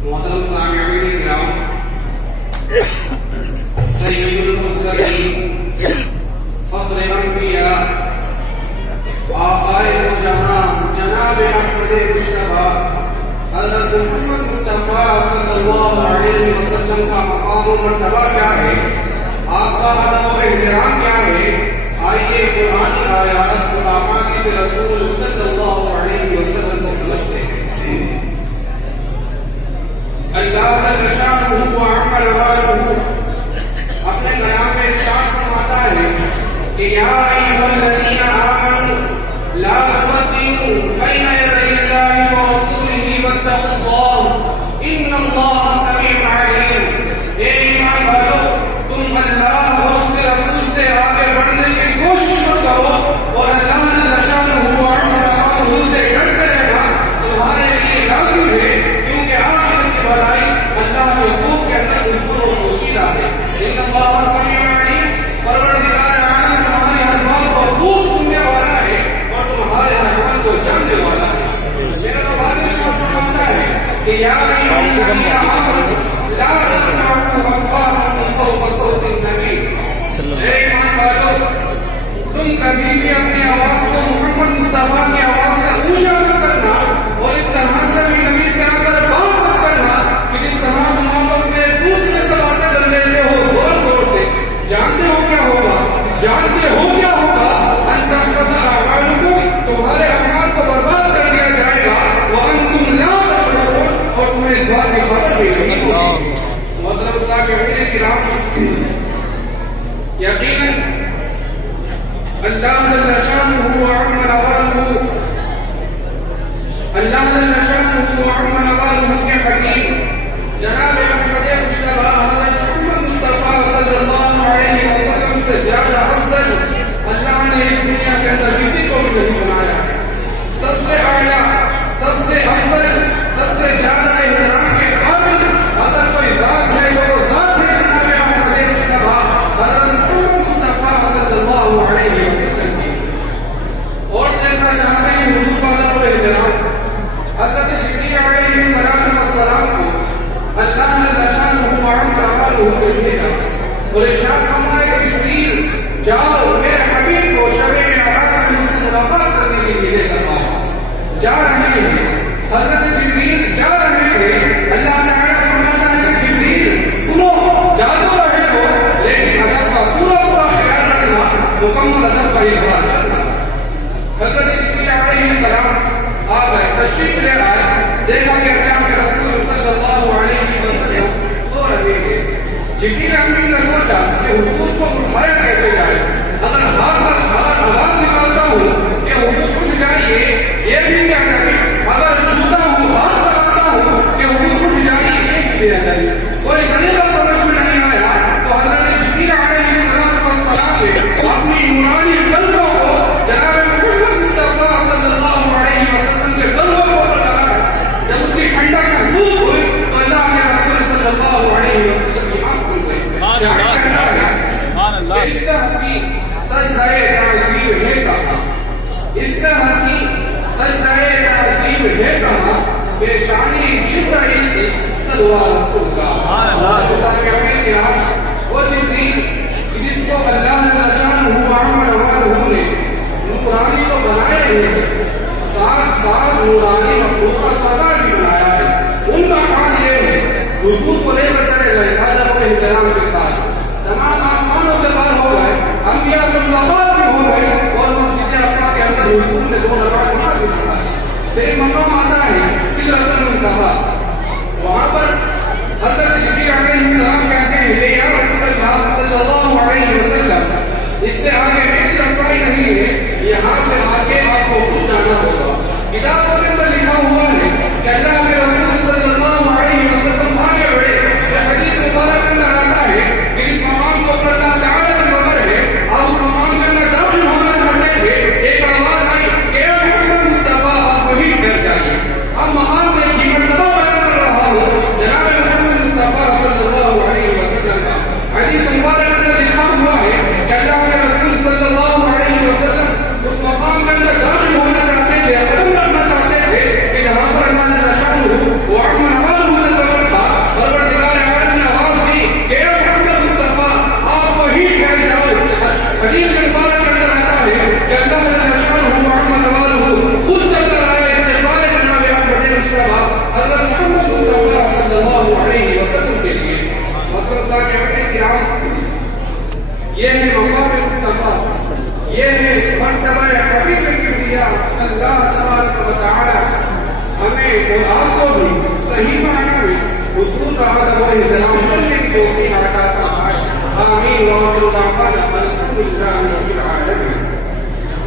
محترم سامعین کرام، سید المرسلین فخر انبیاء آقائے دو جہاں جناب احمد مصطفیٰ حضرت محمد مصطفیٰ صلی اللہ علیہ وسلم کا مقام و مرتبہ کیا ہے، آپ کا ادب و احترام کیا ہے، آئیے قرآن آیات اور احادیث رسول صلی اللہ علیہ وسلم کو سمجھتے ہیں۔ اللہ جل شانہ و عمل والہ اپنے کلام میں ارشاد فرماتا ہے کہ یا ایھا الذین آمنوا لا تقدموا بین یدی اللہ ورسولہ واتقوا اللہ ان اللہ سمیع علیم۔ اے ایمان والو، تم اللہ اور اس کے رسول سے آگے بڑھنے کی کوشش کرو اور اللہ جل شانہ و عمل سے ڈرتے رہنا تمہارے لیے لازم ہے، کیونکہ آخرت کی بھلائی اللہ کے خوف کے اندر مضبوط و پوشیدہ ہے۔ ان اللہ سمیع علیم، پروردگار عالم تمہاری ہر بات کو خوب سننے والا ہے اور تمہارے ہر بات کو جاننے والا ہے۔ میرا نواز شاہ فرماتا ہے کہ یا ایھا الذین آمنوا لا تسمعوا اصواتکم فوق صوت النبی۔ اے ایمان والو، تم کبھی بھی اپنی آواز کو محمد مصطفیٰ کی آواز سے اونچا مت کرنا اور اس طرح سے بھی نبی سے آ کر بات مت کرنا کہ جس طرح تم آپس میں ایک دوسرے سے باتیں کر لیتے ہو زور زور سے۔ جانتے ہو کیا ہوگا؟ جانتے ہو کیا ہوگا؟ ان تحبط اعمالکم، تمہارے اعمال کو برباد کر دیا جائے گا، وانتم لا تشعرون، اور تمہیں اس بات کی خبر بھی نہیں ہوگی۔ مطلب سامعین کرام، یقیناً اللہ جل شانہ و عمل والہ، اللہ جل شانہ و عمل والہ کے حبیب جناب احمد مصطفیٰ حضرت محمد مصطفیٰ صلی اللہ علیہ وسلم سے زیادہ افضل اللہ نے اس دنیا کے اندر کسی کو بھی نہیں بنایا ہے۔ سب سے اعلیٰ، سب سے افضل، سب سے زیادہ احترام کے قابل اگر کوئی ذات ہے تو وہ ذات ہے جناب احمد مصطفیٰ حضرت محمد مصطفیٰ صلی اللہ علیہ وسلم کی۔ اور دیکھنا چاہتے ہیں حضور کا ادب و احترام، حضرت جبریل علیہ السلام کو اللہ جل شانہ و عمل والہ نے بھیجا اور ارشاد فرمایا کہ جبریل جاؤ میرے حبیب کو شب معراج میں مجھ سے ملاقات کرنے کے لیے لے کر آؤ۔ جا رہے ہیں حضرت جبریل، جا رہے ہیں۔ اللہ تعالیٰ فرماتا ہے کہ جبریل سنو، جا تو رہے ہو لیکن ادب کا پورا پورا خیال رکھنا، مکمل ادب کا اظہار کرنا۔ حضرت جبریل علیہ السلام آ گئے، تشریف لے آئے، دیکھا کہ اللہ کے رسول صلی اللہ علیہ وسلم سو رہے ہیں۔ جبریل امین نے سوچا کہ حضور کو اٹھایا کیسے جائے، اگر آواز نکالتا ہوں کہ حضور اٹھ جائیے یہ بھی کیا جائے، اگر چھوتا ہوں ہاتھ لگاتا ہوں کہ حضور اٹھ جائیے یہ بھی کیا جائے۔ کوئی طریقہ سمجھ میں نہیں آیا تو حضرت جبریل علیہ السلام نے اپنی نورانی قلبوں کو جناب محمد مصطفیٰ صلی اللہ علیہ وسلم کے قلبوں کو لگایا۔ جب اس کی ٹھنڈک محسوس ہوئی تو اللہ کے رسول صلی اللہ علیہ وسلم کی آنکھ کھل گئی۔ اس کا حسین سجدہ تعظیم ہے کہا، اس کا حسین سجدہ تعظیم ہے کہا، بے شانی جبرائیل کی تلوار رسول کا۔ وہ جبریل جس کو اللہ جل شانہ و عمل والہ نے نورانی کو بنایا ہے، ساتھ ساتھ نورانی مخلوق کا سردار بھی بنایا ہے، ان کا کام یہ ہے حضور کو لے کر چلے گئے ادب و احترام کے ساتھ، تمام آسمانوں سے پار ہو گئے، انبیاء سے ملاقات بھی ہو گئی اور مسجد اقصی کے اندر حضور نے 2 رکعت نماز بھی پڑھائی۔ پھر مقام آتا ہے سدرۃ المنتہا، وہاں پر حضرت جبریل علیہ السلام کہتے ہیں یا رسول اللہ صلی اللہ علیہ وسلم، اس سے آگے میری رسائی نہیں ہے، یہاں سے آگے آپ کو خود جانا ہوگا۔ کتابوں کے اندر لکھا ہوا ہے کہ اللہ کے رسول صلی اللہ علیہ وسلم آگے بڑھے، یہ حدیث مبارک کے اندر آتا ہے کہ اس مقام کو پر اللہ تعالیٰ کا نظر ہے، آپ اس مقام کے اندر داخل ہونا چاہتے تھے، ایک آواز آئی کہ اے محمد مصطفیٰ آپ وہیں ڈر جائیے۔ اور آپ کو بھی صحیح معنی میں حضور کا ادب و احترام کرنے کی توفیق عطا فرمائے. آمین. وآخر دعوانا الحمد للہ.